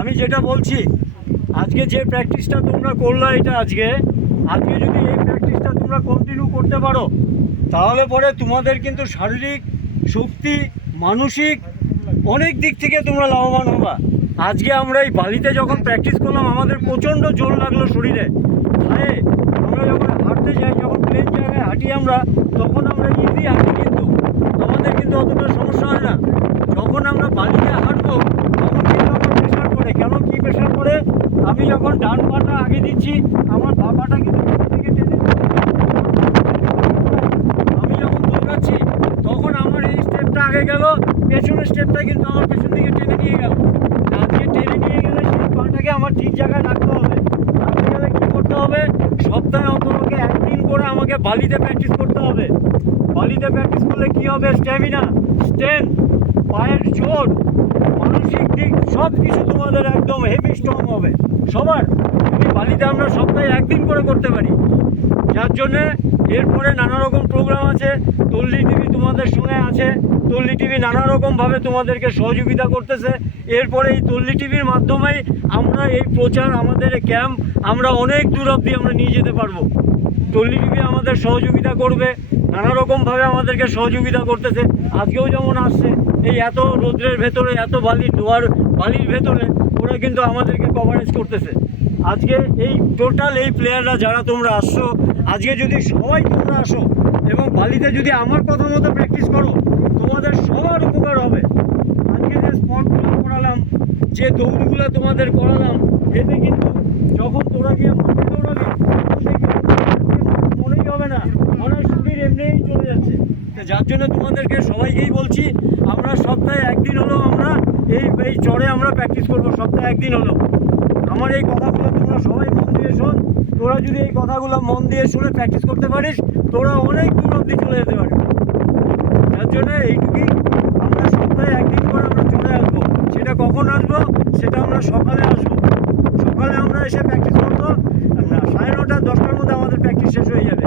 আমি যেটা বলছি, আজকে যে প্র্যাকটিসটা তোমরা করলা, এটা আজকে যদি এই প্র্যাকটিসটা তোমরা কন্টিনিউ করতে পারো, তাহলে পরে তোমাদের কিন্তু শারীরিক শক্তি, মানসিক অনেক দিক থেকে তোমরা লাভবান হবা। আজকে আমরা এই বালিতে যখন প্র্যাকটিস করলাম, আমাদের প্রচণ্ড জোর লাগলো শরীরে, গায়ে। আমরা যখন হাঁটতে যাই, যখন প্লেন জায়গায় হাঁটি আমরা, তখন আমরা ইজি হাঁটি, কিন্তু আমাদের কিন্তু অতটা সমস্যা হয় না। যখন আমরা বালিতে হাঁটবো, তখন কিন্তু আমার প্রেশার পড়ে। কেন, কী প্রেশার পড়ে? আমি যখন ডান পাটা আগে দিচ্ছি, আমার বাঁ পাটা কিন্তু দিকে টেনে দিচ্ছি। আমি যখন দৌড়াচ্ছি, তখন আমার এই স্টেপটা আগে গেল, পেছনের স্টেপটা কিন্তু আমার পেছন দিকে টেনে নিয়ে গেল। আজকে টেনে নিয়ে গেলে সেই পাটাকে আমার ঠিক জায়গায় রাখতে হবে। রাখতে গেলে কী করতে হবে? সপ্তাহে অন্ততপক্ষে একদিন করে আমাকে বালিতে প্র্যাকটিস করতে হবে। বালিতে প্র্যাকটিস করলে কী হবে? স্ট্যামিনা, স্ট্রেংথ, পায়ের জোর, মানসিক দিক সব কিছু তোমাদের একদম হেভি স্ট্রং হবে সবার, যদি বালিতে আমরা সপ্তাহে একদিন করে করতে পারি। যার জন্যে এরপরে নানা রকম প্রোগ্রাম আছে। তল্লি টিভি তোমাদের সঙ্গে আছে। তল্লি টিভি নানা রকমভাবে তোমাদেরকে সহযোগিতা করতেছে। এরপরে এই তল্লি টিভির মাধ্যমেই আমরা এই প্রচার, আমাদের ক্যাম্প আমরা অনেক দূর অবধি আমরা নিয়ে যেতে পারবো। তল্লি টিভি আমাদের সহযোগিতা করবে, নানা রকমভাবে আমাদেরকে সহযোগিতা করতেছে। আজকেও যেমন আসছে, এই এত রৌদ্রের ভেতরে, এত বালির ভেতরে ওরা কিন্তু আমাদেরকে কভারেজ করতেছে। আজকে এই টোটাল এই প্লেয়াররা যারা তোমরা আসছো, আজকে যদি সবাই তোমরা আসো এবং বালিতে যদি আমার কথা মতো প্র্যাকটিস করো, তোমাদের সবার উপকার হবে। আজকে যে স্পটগুলো করালাম, যে দৌড়গুলো তোমাদের করালাম, এতে কিন্তু যখন তোরা গিয়ে মাঠে দৌড়াবি, মনেই হবে না, মনে হয় শরীর এমনিই চলে যাচ্ছে। তো যার জন্য তোমাদেরকে সবাইকেই বলছি, আমরা সপ্তাহে একদিন হলেও আমরা এই চড়ে আমরা প্র্যাকটিস করবো, সপ্তাহে একদিন হলেও। আমার এই কথাগুলো তোমরা সবাই মন দিয়ে শোন। তোরা যদি এই কথাগুলো মন দিয়ে শুনে প্র্যাকটিস করতে পারিস, তোরা অনেক দূর অবধি চলে যেতে পারবি। যার জন্য এইটুকুই, আমরা সপ্তাহে একদিন করে আমরা চলে আসবো। সেটা কখন আসবো? সেটা আমরা সকালে আসবো। সকালে আমরা এসে প্র্যাকটিস করবো। 9:30 10টার মধ্যে আমাদের প্র্যাকটিস শেষ হয়ে যাবে।